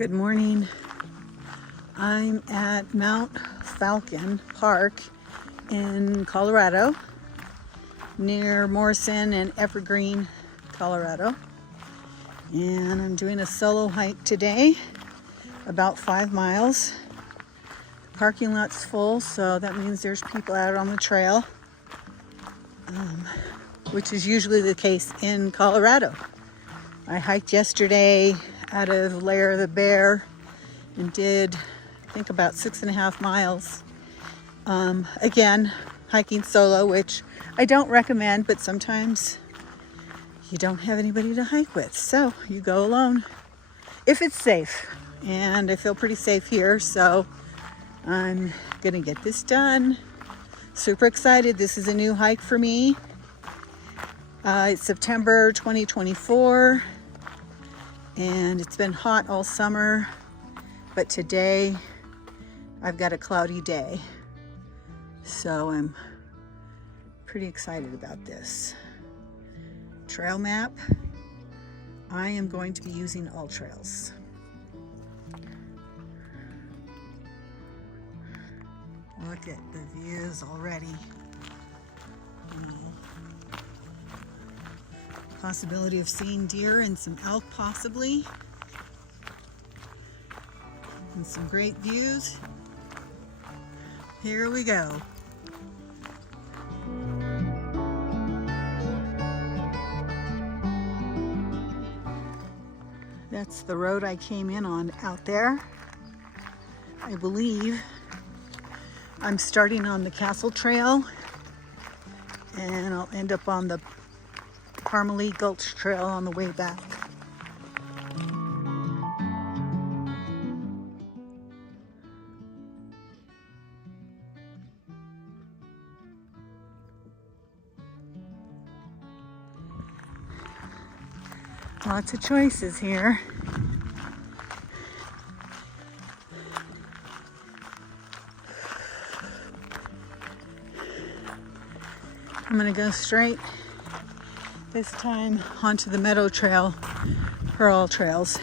Good morning. I'm at Mount Falcon Park in Colorado, near Morrison and Evergreen, Colorado. And I'm doing a solo hike today, about 5 miles. The parking lot's full, so that means there's people out on the trail, which is usually the case in Colorado. I hiked yesterday out of Lair of the Bear and did, I think, about 6.5 miles. Again, hiking solo, which I don't recommend, but sometimes you don't have anybody to hike with, so you go alone if it's safe. And I feel pretty safe here, so I'm gonna get this done. Super excited. This is a new hike for me. It's September 2024, and it's been hot all summer, but today I've got a cloudy day, so I'm pretty excited about this. Trail map, I am going to be using AllTrails. Look at the views already. Possibility of seeing deer and some elk possibly. And some great views. Here we go. That's the road I came in on out there. I believe I'm starting on the Castle Trail, and I'll end up on the Parmalee Gulch Trail on the way back. Lots of choices here. I'm gonna go straight this time onto the Meadow Trail for AllTrails.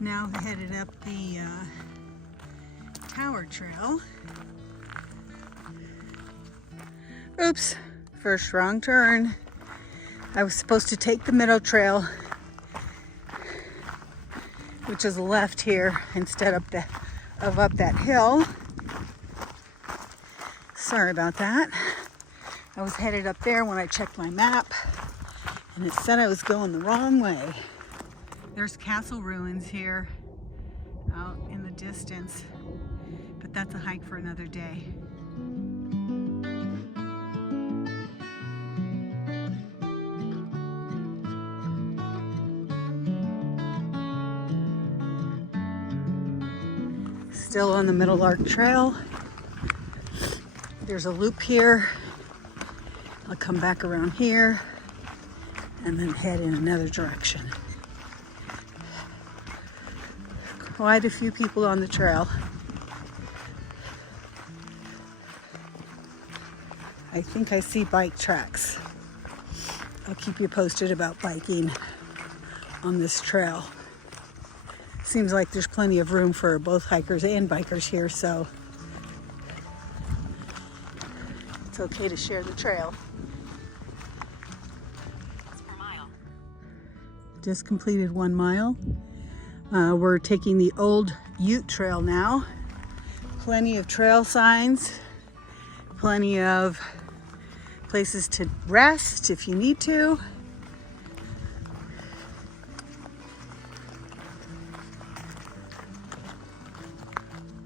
Now headed up the Tower Trail. Oops, first wrong turn. I was supposed to take the Meadow Trail, which is left here, instead of up that hill. Sorry about that. I was headed up there when I checked my map, and it said I was going the wrong way. There's castle ruins here out in the distance, but that's a hike for another day. Still on the Meadowlark Trail. There's a loop here. I'll come back around here and then head in another direction. Quite a few people on the trail. I think I see bike tracks. I'll keep you posted about biking on this trail. Seems like there's plenty of room for both hikers and bikers here, so it's okay to share the trail. It's per mile. Just completed 1 mile. We're taking the old Ute Trail now. Plenty of trail signs, plenty of places to rest if you need to.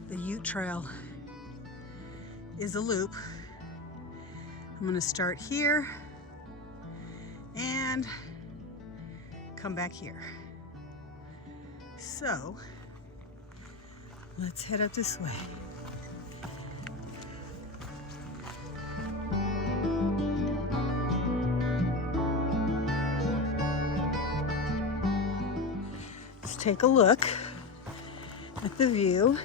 The Ute Trail is a loop. I'm going to start here and come back here. So let's head up this way. Let's take a look at the view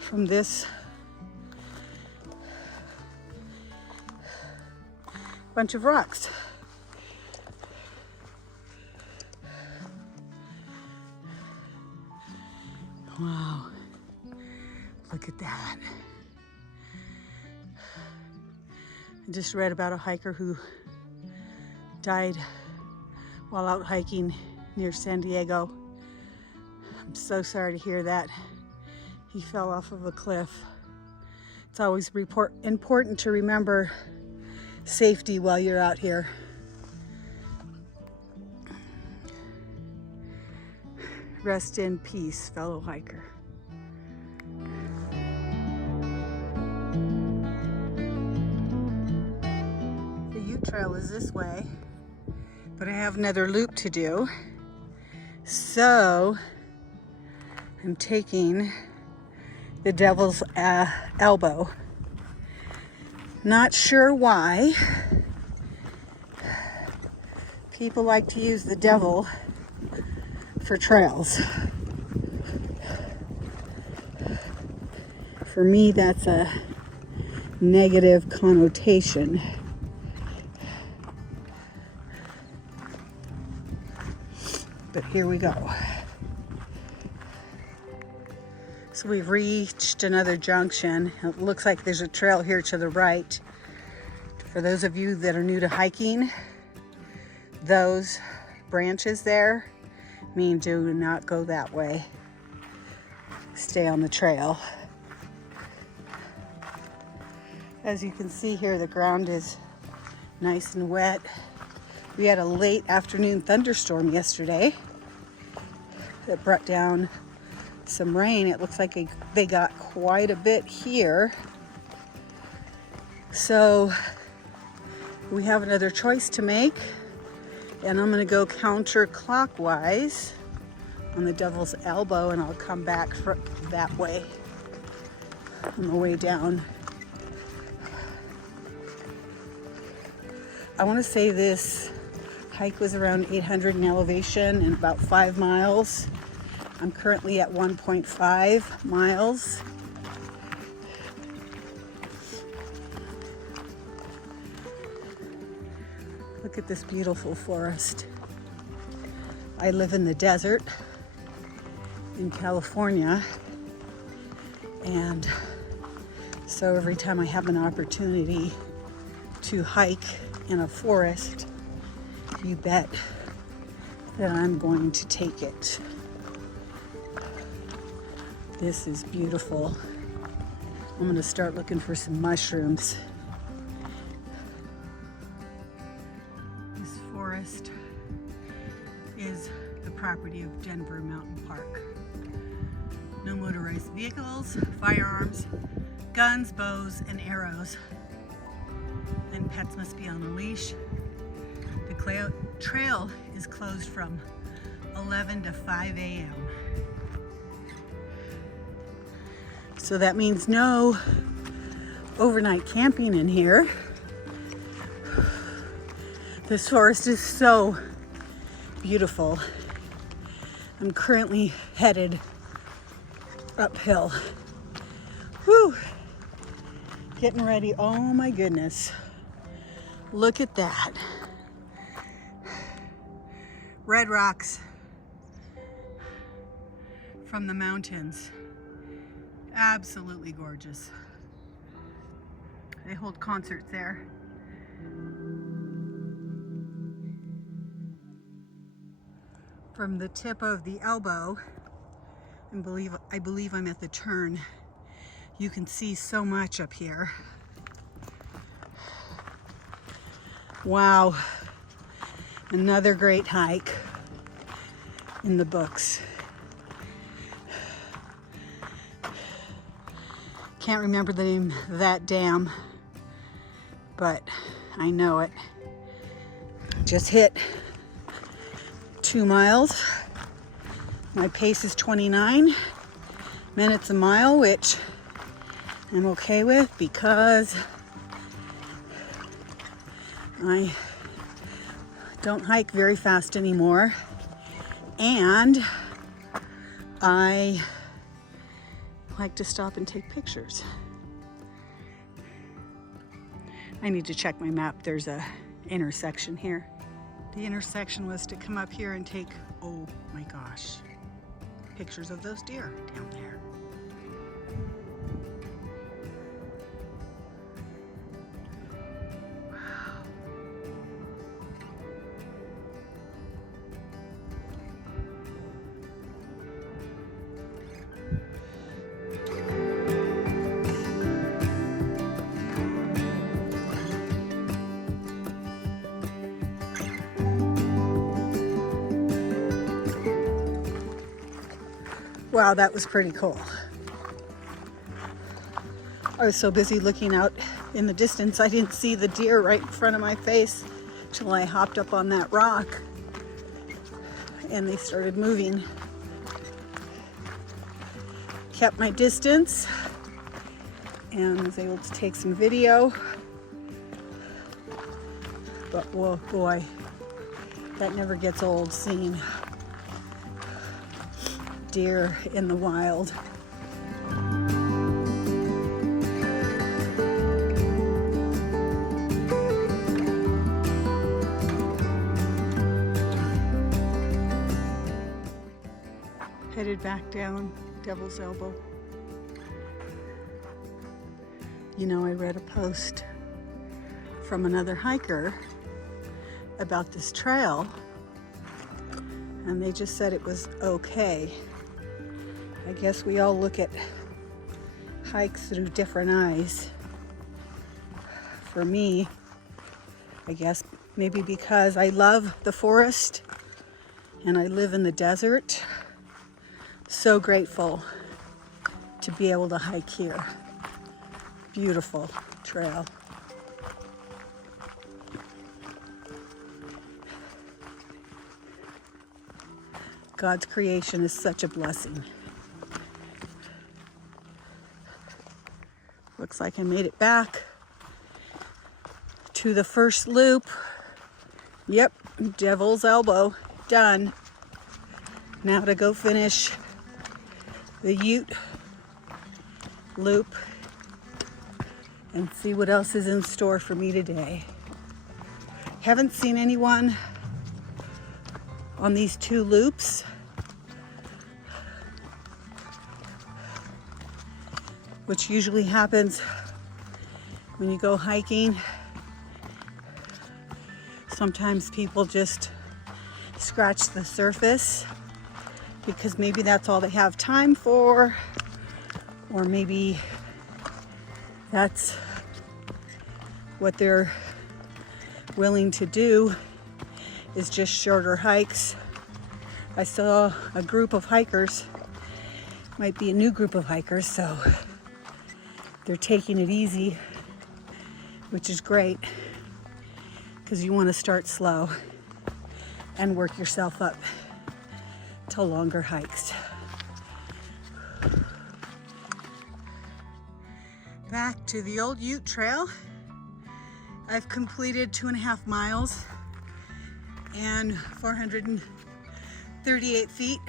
from this bunch of rocks. Wow, look at that. I just read about a hiker who died while out hiking near San Diego. I'm so sorry to hear that. He fell off of a cliff. It's always important to remember safety while you're out here. Rest in peace, fellow hiker. The U-Trail is this way, but I have another loop to do. So I'm taking the Devil's Elbow. Not sure why people like to use the devil for trails. For me, that's a negative connotation. But here we go. So we've reached another junction. It looks like there's a trail here to the right. For those of you that are new to hiking, those branches there mean do not go that way. Stay on the trail. As you can see here, the ground is nice and wet. We had a late afternoon thunderstorm yesterday that brought down some rain. It looks like they got quite a bit here. So we have another choice to make, and I'm going to go counterclockwise on the Devil's Elbow, and I'll come back that way on the way down. I want to say this hike was around 800 in elevation and about 5 miles. I'm currently at 1.5 miles. Look at this beautiful forest. I live in the desert in California, and so every time I have an opportunity to hike in a forest, you bet that I'm going to take it. This is beautiful. I'm gonna start looking for some mushrooms. This forest is the property of Denver Mountain Park. No motorized vehicles, firearms, guns, bows, and arrows. And pets must be on a leash. The trail is closed from 11 to 5 a.m. So that means no overnight camping in here. This forest is so beautiful. I'm currently headed uphill. Whew. Getting ready. Oh my goodness. Look at that. Red rocks from the mountains. Absolutely gorgeous. They hold concerts there. From the tip of the elbow, I believe I'm at the turn, you can see so much up here. Wow, another great hike in the books. Can't remember the name of that dam, but I know it. Just hit 2 miles. My pace is 29 minutes a mile, which I'm okay with because I don't hike very fast anymore, and I like to stop and take pictures. I need to check my map. There's a intersection here. The intersection was to come up here and take, oh my gosh, pictures of those deer down there. Wow, that was pretty cool. I was so busy looking out in the distance, I didn't see the deer right in front of my face till I hopped up on that rock and they started moving. Kept my distance and was able to take some video. But whoa, boy, that never gets old, seeing deer in the wild. Headed back down Devil's Elbow. You know, I read a post from another hiker about this trail, and they just said it was okay. I guess we all look at hikes through different eyes. For me, I guess maybe because I love the forest and I live in the desert, so grateful to be able to hike here. Beautiful trail. God's creation is such a blessing. Looks like I made it back to the first loop. Yep, Devil's Elbow, done. Now to go finish the Ute loop and see what else is in store for me today. Haven't seen anyone on these two loops. Which usually happens when you go hiking. Sometimes people just scratch the surface because maybe that's all they have time for, or maybe that's what they're willing to do, is just shorter hikes. I saw a group of hikers, might be a new group of hikers, so they're taking it easy, which is great, because you want to start slow and work yourself up to longer hikes. Back to the old Ute Trail. I've completed 2.5 miles and 438 feet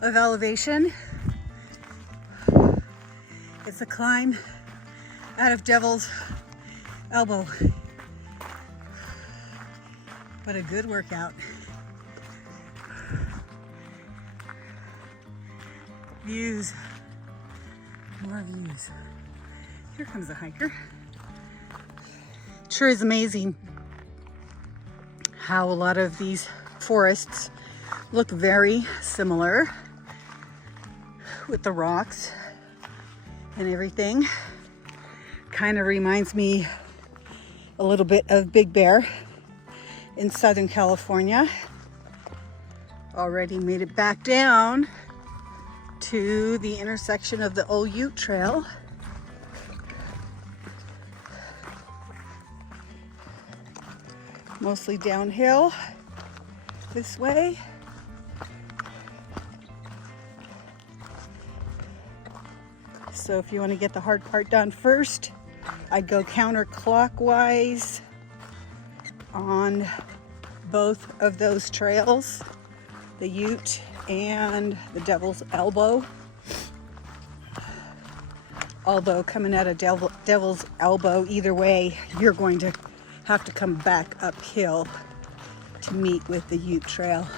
of elevation. It's a climb out of Devil's Elbow, but a good workout. Views, more views. Here comes a hiker. It sure is amazing how a lot of these forests look very similar with the rocks and everything. Kind of reminds me a little bit of Big Bear in Southern California. Already made it back down to the intersection of the old Ute Trail. Mostly downhill this way. So if you want to get the hard part done first, I'd go counterclockwise on both of those trails, the Ute and the Devil's Elbow. Although coming out of Devil's Elbow, either way, you're going to have to come back uphill to meet with the Ute Trail.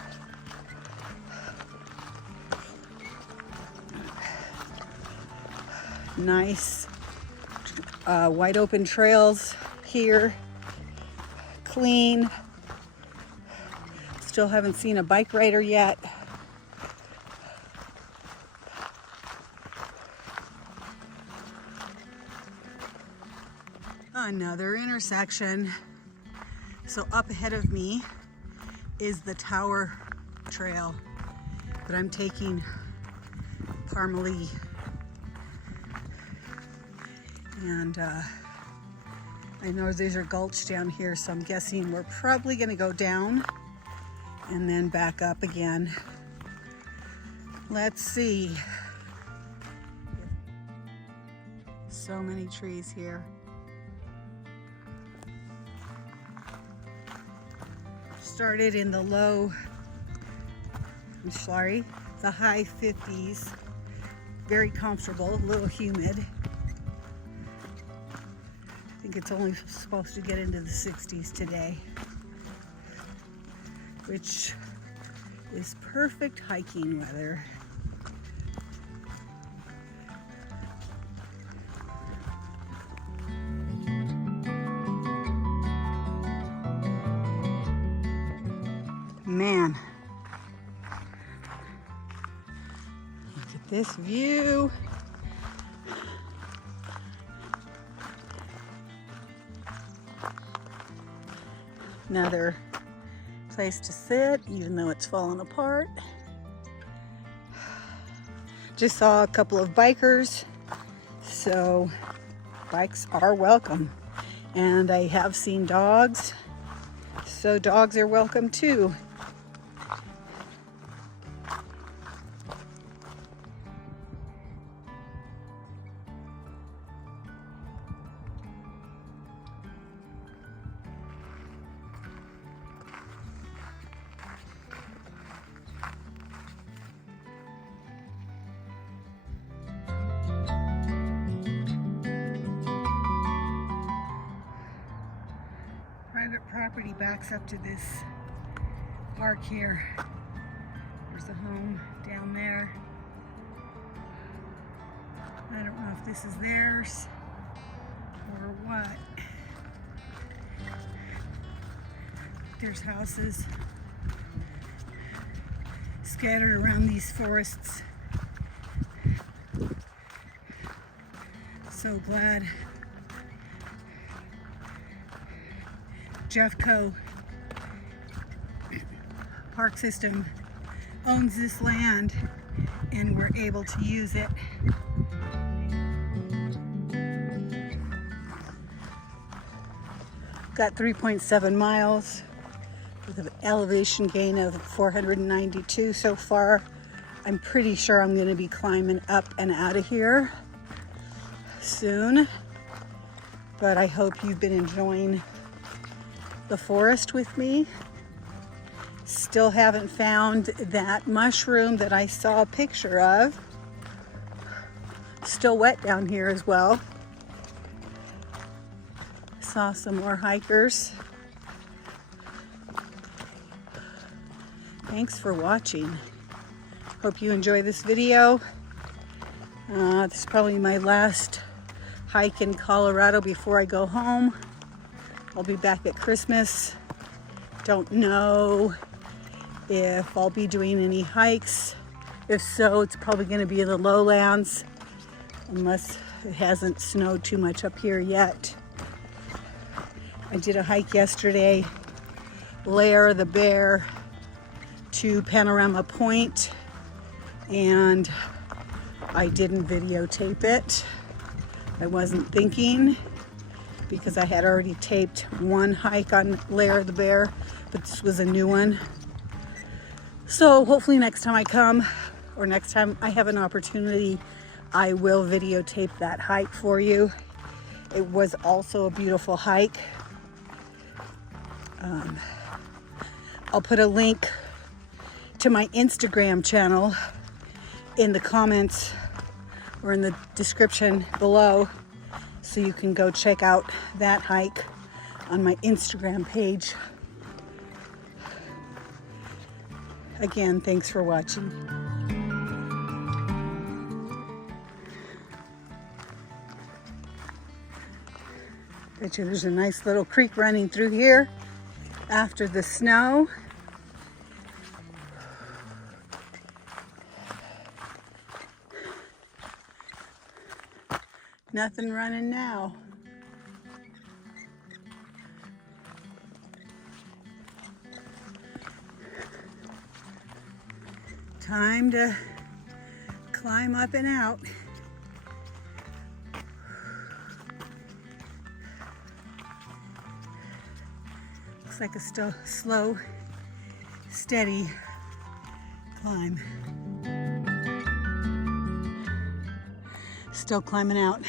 Nice wide open trails here, clean. Still haven't seen a bike rider yet. Another intersection. So up ahead of me is the Tower Trail, but I'm taking Parmalee. And I know these are Gulch down here, so I'm guessing we're probably gonna go down and then back up again. Let's see. So many trees here. Started in the the high 50s. Very comfortable, a little humid. I think it's only supposed to get into the 60s today, which is perfect hiking weather. Man, look at this view. Another place to sit, even though it's fallen apart. Just saw a couple of bikers, so bikes are welcome. And I have seen dogs, so dogs are welcome too. Private property backs up to this park here. There's a home down there. I don't know if this is theirs or what. There's houses scattered around these forests. So glad Jeffco Park System owns this land and we're able to use it. Got 3.7 miles with an elevation gain of 492 so far. I'm pretty sure I'm going to be climbing up and out of here soon, but I hope you've been enjoying the forest with me. Still haven't found that mushroom that I saw a picture of. Still wet down here as well. Saw some more hikers. Thanks for watching. Hope you enjoy this video. This is probably my last hike in Colorado before I go home. I'll be back at Christmas. Don't know if I'll be doing any hikes. If so, it's probably going to be in the lowlands, unless it hasn't snowed too much up here yet. I did a hike yesterday, Lair the Bear to Panorama Point, and I didn't videotape it. I wasn't thinking, because I had already taped one hike on Lair the Bear, but this was a new one. So hopefully next time I come, or next time I have an opportunity, I will videotape that hike for you. It was also a beautiful hike. I'll put a link to my Instagram channel in the comments or in the description below, so you can go check out that hike. on my Instagram page. Again, thanks for watching. Bet you there's a nice little creek running through here after the snow. Nothing running now. Time to climb up and out. Looks like a still slow, steady climb. Still climbing out.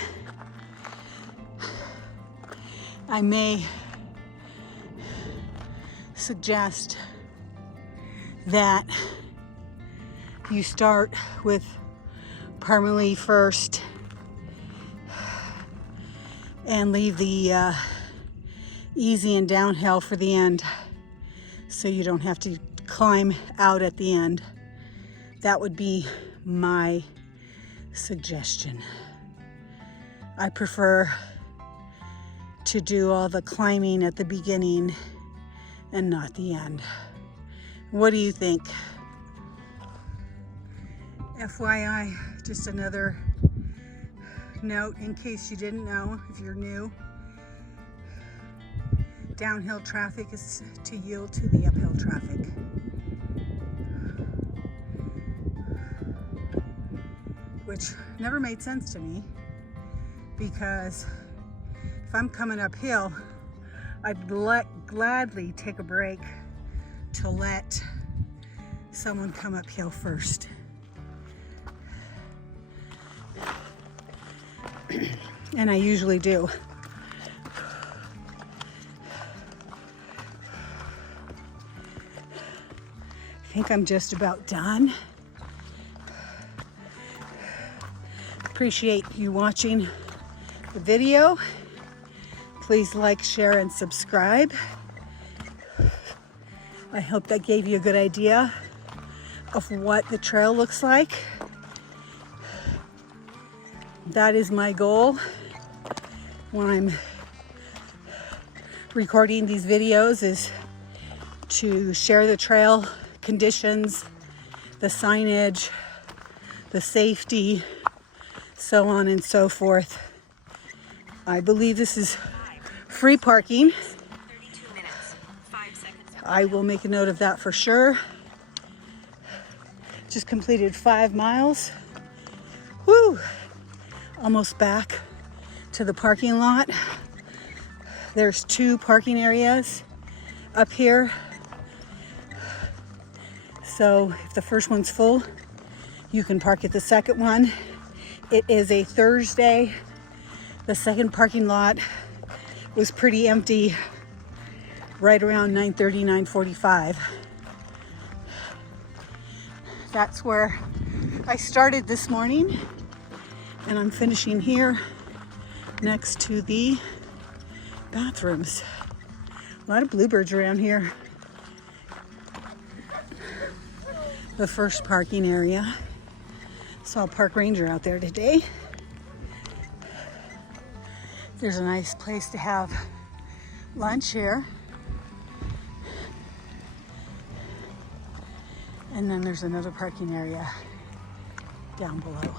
I may suggest that you start with Parmalee first and leave the easy and downhill for the end, so you don't have to climb out at the end. That would be my suggestion. I prefer to do all the climbing at the beginning and not the end. What do you think? FYI, just another note in case you didn't know, if you're new. Downhill traffic is to yield to the uphill traffic. Which never made sense to me, because if I'm coming uphill, I'd gladly take a break to let someone come uphill first. And I usually do. I think I'm just about done. Appreciate you watching the video. Please like, share, and subscribe. I hope that gave you a good idea of what the trail looks like. That is my goal when I'm recording these videos, is to share the trail conditions, the signage, the safety, so on and so forth. I believe this is free parking. 32 minutes, 5 seconds. I will make a note of that for sure. Just completed 5 miles. Woo! Almost back to the parking lot. There's 2 parking areas up here. So if the first one's full, you can park at the second one. It is a Thursday. The second parking lot was pretty empty right around 9:30, 9:45. That's where I started this morning, and I'm finishing here next to the bathrooms. A lot of bluebirds around here. The first parking area. Saw a park ranger out there today. There's a nice place to have lunch here. And then there's another parking area down below.